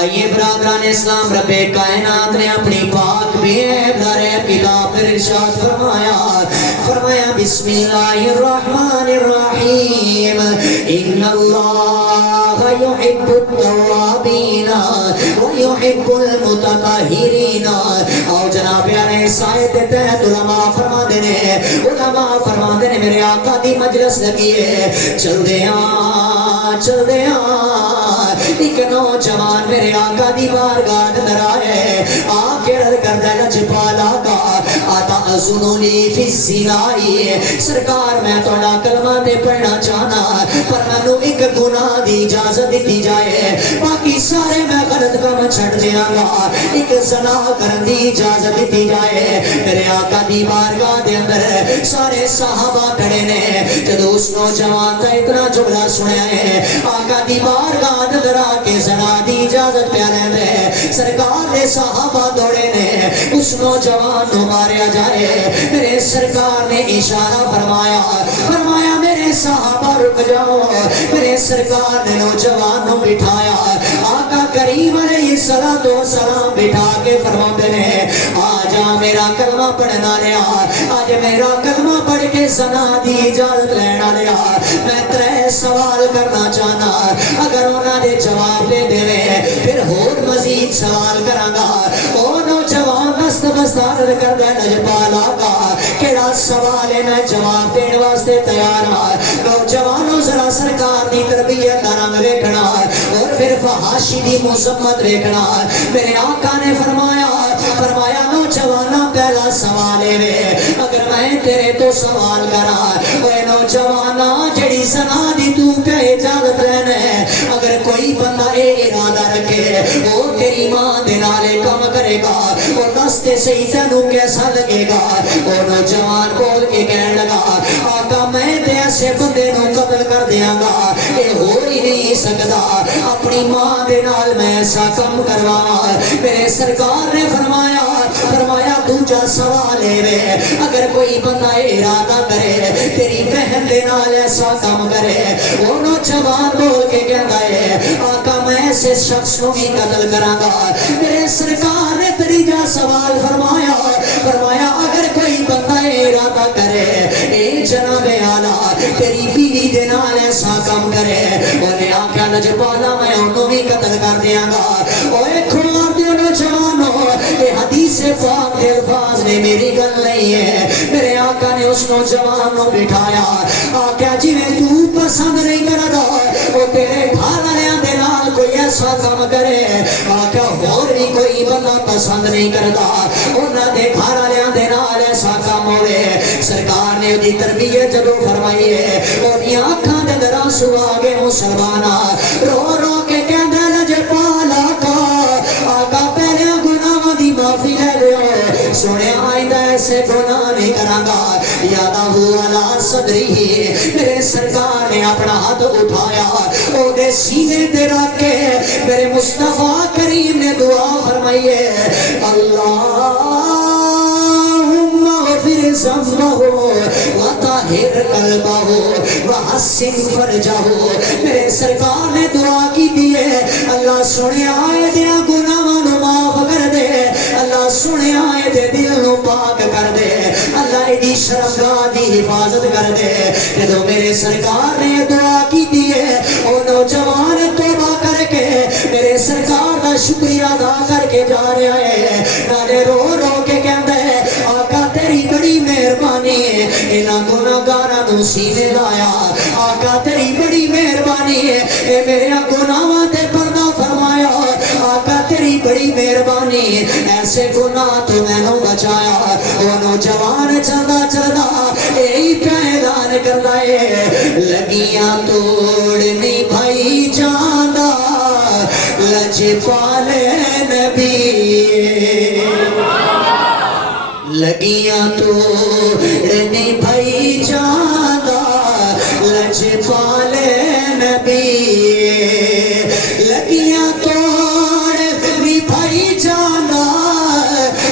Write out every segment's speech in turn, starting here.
آئیے برادران اسلام، رب کائنات نے اپنی پاک بے دارے کتاب پر ارشاد فرمایا بسم اللہ الرحمن الرحیم ان اللہ یحب التوابین ویحب المتطہرین۔ اور جناب علیہ سائد تحت علماء فرما دینے میرے آقا دی مجلس لگی ہے، چل دیا ایک نوجوان میرے آقا دی بارگاہ اندر آئے، آکے رد کردہ لجپالا کا اتعظنونی فی الزنائی، سرکار میں توڑا کلمہ دے پڑھنا چاہنا پر میں نو ایک گناہ دی اجازت دیتی جائے، باقی سارے میں غلط کام چھڑ دیا گا، ایک زنا کرن دی اجازت دیتی جائے۔ میرے آقا دی بارگاہ دے اندر سارے صحابہ کھڑے نے، جدو اس نوجوان تا اتنا جملہ سنیا ہے، آقا دی بارگاہ اندر آکے زنا دی اجازت پیانے دے، سرکار دے صحابہ دوڑے نے اس نوجوان کو ماریا جائے۔ میرے سرکار نے اشارہ فرمایا میرے صحابہ رک جاؤ، میرے سرکار نے نوجوان کو بٹھایا، آقا کریم علیہ السلام بٹھا کے فرماتے ہیں آجا میرا کلمہ پڑھنا لیا، آج میرا کلمہ پڑھ کے زنا دی اجازت لینا لیا، میں ترے سوال کرنا چاہنا، اگر انہوں نے جواب دے دے پھر اور مزید سوال کرانگا۔ او نوجوان دست بستار کر دے نجپالا کا کیڑا سوال ہے میں جواب دینے واسطے تیار ہاں۔ نوجوانوں ذرا سرکار دی تربیت درنگ ویکھنا اور پھر فحاشی دی مذمت ویکھنا۔ میرے آقا نے فرمایا نوجوانہ پہلا سوال ہے اگر میں تیرے تو سوال کرا، اے نوجوانہ جڑی زنا دی تو پہ اجازت لینے، اگر کوئی بندہ اے ارادہ رکھے وہ تیری ماں دے نالے کم کرے گا اور دستے سے ہی تینوں کیسا لگے گا؟ اور نوجوان بول کے کہنے لگا آقا میں تے ایسے بندے نو قتل کر دیاں گا، اے ہو ہی نہیں سکتا، اپنی ماں دے نال میں ایسا کم کروانا۔ میرے سرکار نے فرمایا دوجا سوال ہے اگر کوئی بندہ ارادہ کرے تیری بہن دے نال ایسا کم کرے، وہ نوجوان بول کے کہتا ہے آقا میں ایسے شخص کو بھی قتل کراں گا۔ میرے سرکار نے تیجا سوال فرمایا اگر کوئی بندہ ارادہ کرے اے جناب اعلیٰ تیری بیوی دے نال ایسا کم کرے، انہیں آقا نجپالا میں انہوں بھی قتل کر دیا گا۔ اوے کھوار دیو نوجوانوں، یہ حدیث پاک دے الفاظ نے میری گل نہیں ہے۔ میرے آقا نے اس نوجوان کو بٹھایا، آقا جی میں تو پسند نہیں کردا وہ تیرے گھر والوں دے نال کوئی ایسا کام کرے، آقا اور بھی کوئی بندہ پسند نہیں کردا انہاں دے گھر والوں دے نال ایسا کام ہوئے۔ سرکار نے دی تربیت جدو فرمائی ہے اور یہ آنکھاں دے اندر آنسو آ گئے مسلمانہ رو رو کے کہندے نجپالا کا آقا پہلے گناہ دی معافی لے لیو، سنے آئندہ ایسے گناہ نہیں کرانگا۔ یادہ ہوا لا صدری، میرے سرکار نے اپنا ہاتھ اٹھایا او دے سینے دے رکھ کے میرے مصطفیٰ کریم نے دعا فرمائی ہے اللہم اغفر ذنبہ وطہر قلبہ وحسن فرجہ۔ میرے سرکار نے دعا کی دیئے اللہ سنے آئے دیا گناہوں نو معاف کر دے، اللہ سنے آئے دے دل نو پاک کر دے، اللہ دی شرمگاہ دی حفاظت کر دے۔ جدو میرے سرکار نے دعا کی دیئے اور نوجوان توبہ کر کے میرے سرکار دا شکریہ ادا کر کے جا رہا ہے، نالے رو رو کے کہندے آقا تیری بڑی مہربانی ہے انہاں گناہگاراں نو سینے لایا، آقا تیری بڑی مہربانی ہے اے میرے گناہاں تے پردہ فرمایا، آقا تیری بڑی مہربانی ایسے گناہ تو میں نو بچایا۔ وہ نوجوان چلدا یہی پہ اعلان کردا ہے لگیاں توڑنی بھائی جاندا لجپالے نبی، لگیاں توڑنی بھائی جاندا لجپالے نبی، لگیاں توڑنی بھائی جاندا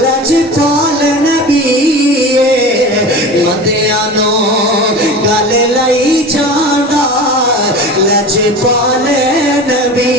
لجپال نبی، مدیانو گل لائی جاندا لجپال نبی۔